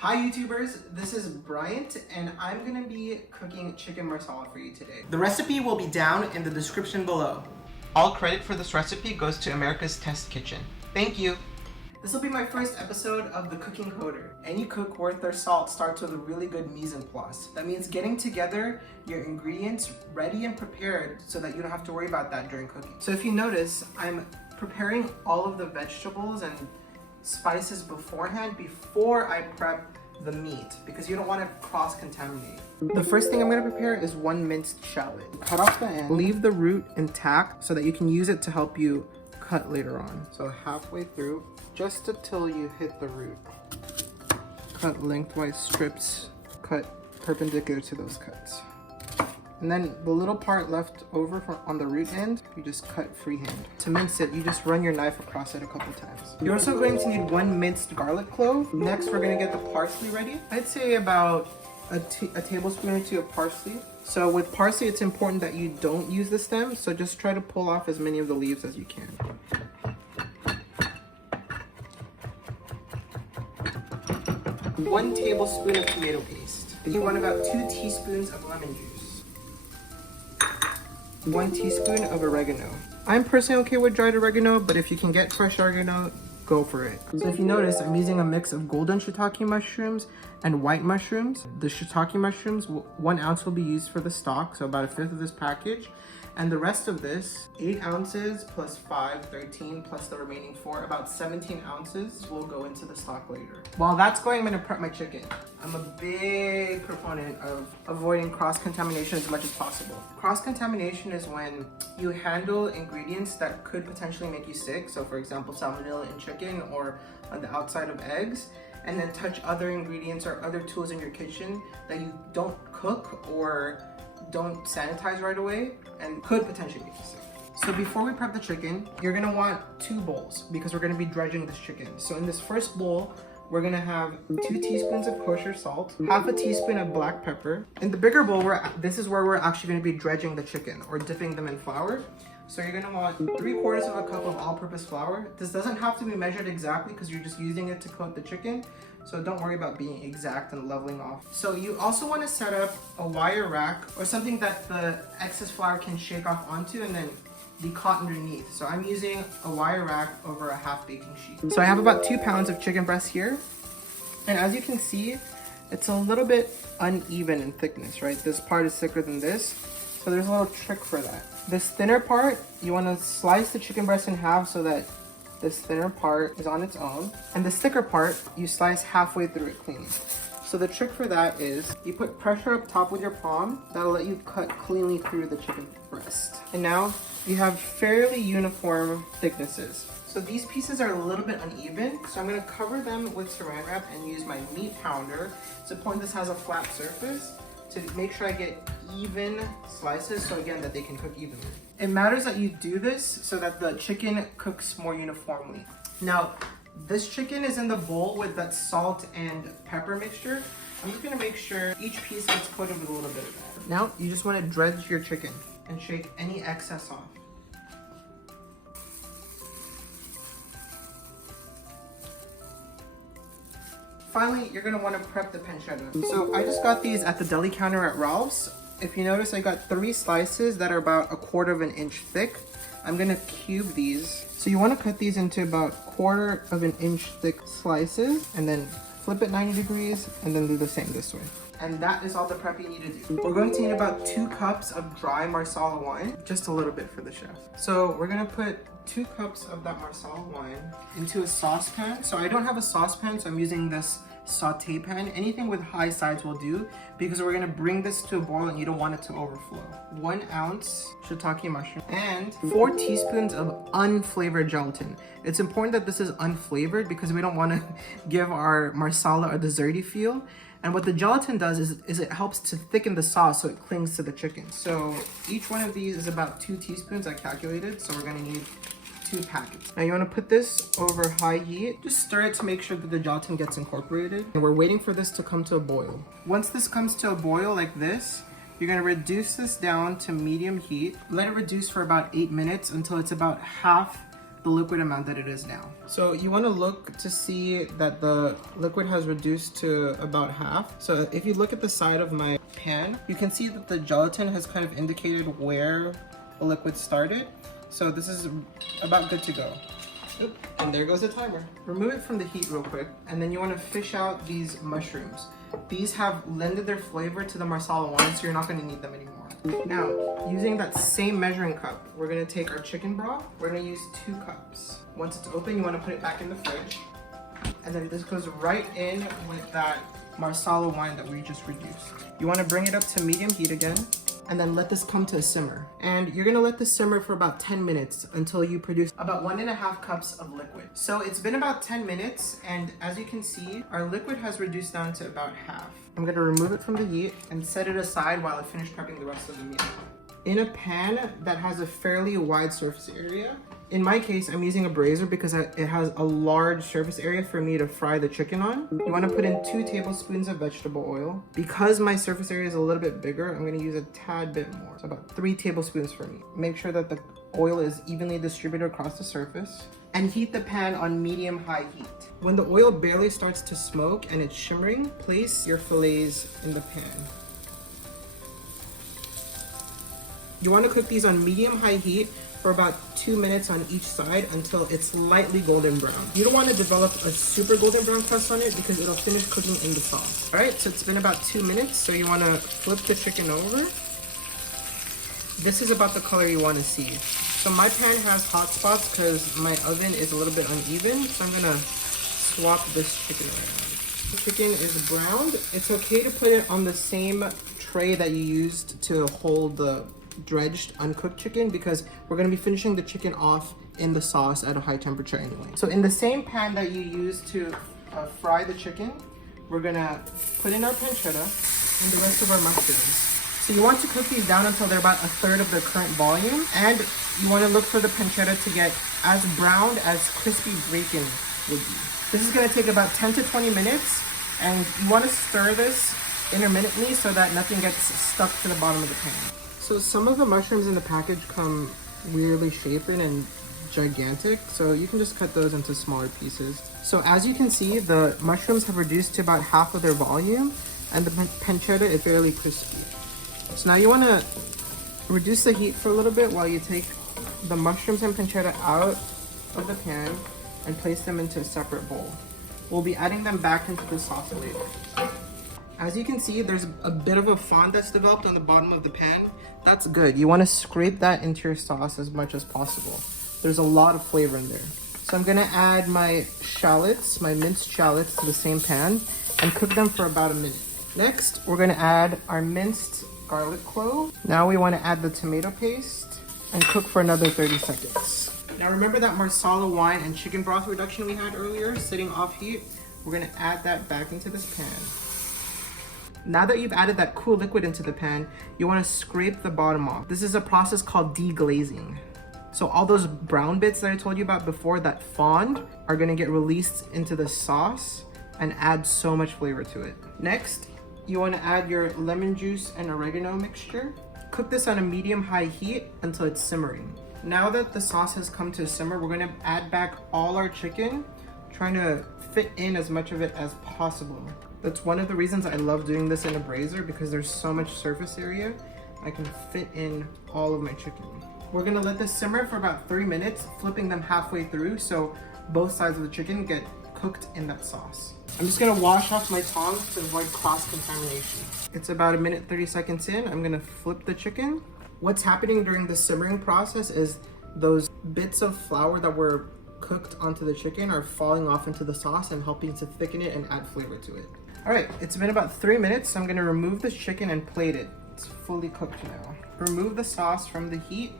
Hi YouTubers, this is Bryant and I'm gonna be cooking chicken marsala for you today. The recipe will be down in the description below. All credit for this recipe goes to America's Test Kitchen. Thank you. This will be my first episode of the Cooking Coder. Any cook worth their salt starts with a really good mise en place. That means getting together your ingredients ready and prepared so that you don't have to worry about that during cooking. So if you notice, I'm preparing all of the vegetables and spices beforehand before I prep the meat because you don't want to cross-contaminate. The first thing I'm going to prepare is one minced shallot. Cut off the end, leave the root intact so that you can use it to help you cut later on. So halfway through, just until you hit the root. Cut lengthwise strips, cut perpendicular to those cuts. And then the little part left over on the root end, you just cut freehand. To mince it, you just run your knife across it a couple times. You're also going to need one minced garlic clove. Next, we're gonna get the parsley ready. I'd say about a tablespoon or two of parsley. So with parsley, it's important that you don't use the stem, so just try to pull off as many of the leaves as you can. 1 tablespoon of tomato paste. You want about 2 teaspoons of lemon juice. 1 teaspoon of oregano. I'm personally okay with dried oregano, but if you can get fresh oregano, go for it. So if you notice, I'm using a mix of golden shiitake mushrooms and white mushrooms. The shiitake mushrooms, 1 ounce will be used for the stock, so about 1/5 of this package. And the rest of this, 8 ounces plus 5, 13, plus the remaining 4, about 17 ounces will go into the stock later. While that's going, I'm gonna prep my chicken. I'm a big proponent of avoiding cross-contamination as much as possible. Cross-contamination is when you handle ingredients that could potentially make you sick. So for example, salmonella in chicken or on the outside of eggs, and then touch other ingredients or other tools in your kitchen that you don't cook or don't sanitize right away and could potentially make you sick. So before we prep the chicken, you're gonna want 2 bowls because we're gonna be dredging this chicken. So in this first bowl, we're gonna have 2 teaspoons of kosher salt, 1/2 teaspoon of black pepper. In the bigger bowl, this is where we're actually gonna be dredging the chicken or dipping them in flour. So you're gonna want 3/4 of a cup of all-purpose flour. This doesn't have to be measured exactly because you're just using it to coat the chicken. So don't worry about being exact and leveling off. So you also want to set up a wire rack or something that the excess flour can shake off onto and then be caught underneath. So I'm using a wire rack over a 1/2 baking sheet. So I have about 2 pounds of chicken breast here. And as you can see, it's a little bit uneven in thickness, right? This part is thicker than this. So there's a little trick for that. This thinner part, you want to slice the chicken breast in half so that this thinner part is on its own. And the thicker part, you slice halfway through it cleanly. So the trick for that is you put pressure up top with your palm. That'll let you cut cleanly through the chicken breast. And now you have fairly uniform thicknesses. So these pieces are a little bit uneven. So I'm gonna cover them with saran wrap and use my meat pounder. It's important this has a flat surface to make sure I get even slices, so again, that they can cook evenly. It matters that you do this so that the chicken cooks more uniformly. Now, this chicken is in the bowl with that salt and pepper mixture. I'm just gonna make sure each piece gets coated with a little bit of that. Now, you just wanna dredge your chicken and shake any excess off. Finally, you're gonna wanna prep the pancetta. So I just got these at the deli counter at Ralph's. If you notice, I got 3 slices that are about 1/4 inch thick. I'm gonna cube these. So you wanna cut these into about 1/4 inch thick slices and then flip it 90 degrees and then do the same this way. And that is all the prep you need to do. We're going to need about 2 cups of dry Marsala wine, just a little bit for the chef. So we're gonna put 2 cups of that Marsala wine into a saucepan. So I don't have a saucepan, so I'm using this saute pan. Anything with high sides will do because we're gonna bring this to a boil and you don't want it to overflow. 1 ounce shiitake mushroom and 4 teaspoons of unflavored gelatin. It's important that this is unflavored because we don't want to give our marsala a desserty feel. And what the gelatin does is it helps to thicken the sauce so it clings to the chicken. So each one of these is about 2 teaspoons, I calculated, so we're gonna need 2 packets. Now you wanna put this over high heat. Just stir it to make sure that the gelatin gets incorporated. And we're waiting for this to come to a boil. Once this comes to a boil like this, you're gonna reduce this down to medium heat. Let it reduce for about 8 minutes until it's about half the liquid amount that it is now. So you want to look to see that the liquid has reduced to about half. So if you look at the side of my pan, you can see that the gelatin has kind of indicated where the liquid started. So this is about good to go. Oop, and there goes the timer. Remove it from the heat real quick, and then you want to fish out these mushrooms. These have lended their flavor to the Marsala wine, so you're not going to need them anymore. Now, using that same measuring cup, we're going to take our chicken broth. We're going to use 2 cups. Once it's open, you want to put it back in the fridge. And then this goes right in with that Marsala wine that we just reduced. You want to bring it up to medium heat again, and then let this come to a simmer. And you're gonna let this simmer for about 10 minutes until you produce about 1.5 cups of liquid. So it's been about 10 minutes, and as you can see, our liquid has reduced down to about half. I'm gonna remove it from the heat and set it aside while I finish prepping the rest of the meal. In a pan that has a fairly wide surface area, in my case, I'm using a brazier because it has a large surface area for me to fry the chicken on. You want to put in 2 tablespoons of vegetable oil. Because my surface area is a little bit bigger, I'm going to use a tad bit more. So about 3 tablespoons for me. Make sure that the oil is evenly distributed across the surface. And heat the pan on medium-high heat. When the oil barely starts to smoke and it's shimmering, place your fillets in the pan. You want to cook these on medium-high heat for about 2 minutes on each side until it's lightly golden brown. You don't want to develop a super golden brown crust on it because it'll finish cooking in the sauce. All right, so it's been about 2 minutes, so you want to flip the chicken over. This is about the color you want to see. So my pan has hot spots because my oven is a little bit uneven, so I'm gonna swap this chicken around. The chicken is browned. It's okay to put it on the same tray that you used to hold the dredged uncooked chicken because we're going to be finishing the chicken off in the sauce at a high temperature anyway. So in the same pan that you used to fry the chicken, we're going to put in our pancetta and the rest of our mushrooms. So you want to cook these down until they're about 1/3 of their current volume, and you want to look for the pancetta to get as browned as crispy bacon would be. This is going to take about 10 to 20 minutes, and you want to stir this intermittently so that nothing gets stuck to the bottom of the pan. So some of the mushrooms in the package come weirdly shapen and gigantic, so you can just cut those into smaller pieces. So as you can see, the mushrooms have reduced to about half of their volume, and the pancetta is fairly crispy. So now you want to reduce the heat for a little bit while you take the mushrooms and pancetta out of the pan and place them into a separate bowl. We'll be adding them back into the sauce later. As you can see, there's a bit of a fond that's developed on the bottom of the pan. That's good. You want to scrape that into your sauce as much as possible. There's a lot of flavor in there. So I'm going to add my shallots, my minced shallots, to the same pan and cook them for about a minute. Next, we're going to add our minced garlic clove. Now we want to add the tomato paste and cook for another 30 seconds. Now remember that Marsala wine and chicken broth reduction we had earlier, sitting off heat? We're going to add that back into this pan. Now that you've added that cool liquid into the pan, you want to scrape the bottom off. This is a process called deglazing. So all those brown bits that I told you about before, that fond, are going to get released into the sauce and add so much flavor to it. Next, you want to add your lemon juice and oregano mixture. Cook this on a medium-high heat until it's simmering. Now that the sauce has come to a simmer, we're going to add back all our chicken, trying to fit in as much of it as possible. That's one of the reasons I love doing this in a brazier, because there's so much surface area. I can fit in all of my chicken. We're gonna let this simmer for about 3 minutes, flipping them halfway through so both sides of the chicken get cooked in that sauce. I'm just gonna wash off my tongs to avoid cross-contamination. It's about 1 minute 30 seconds in. I'm gonna flip the chicken. What's happening during the simmering process is those bits of flour that were cooked onto the chicken are falling off into the sauce and helping to thicken it and add flavor to it. All right, it's been about 3 minutes, so I'm gonna remove this chicken and plate it. It's fully cooked now. Remove the sauce from the heat,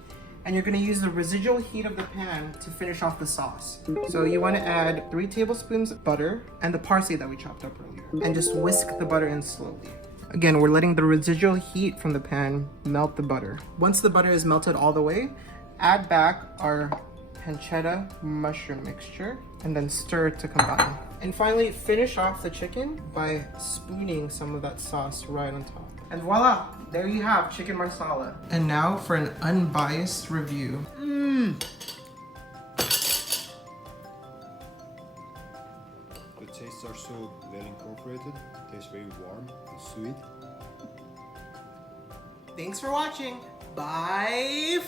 and you're gonna use the residual heat of the pan to finish off the sauce. So you wanna add 3 tablespoons of butter and the parsley that we chopped up earlier, and just whisk the butter in slowly. Again, we're letting the residual heat from the pan melt the butter. Once the butter is melted all the way, add back our pancetta mushroom mixture and then stir to combine. And finally, finish off the chicken by spooning some of that sauce right on top. And voila, there you have chicken marsala. And now for an unbiased review. tastes are so well incorporated. It tastes very warm and sweet. Thanks for watching. Bye.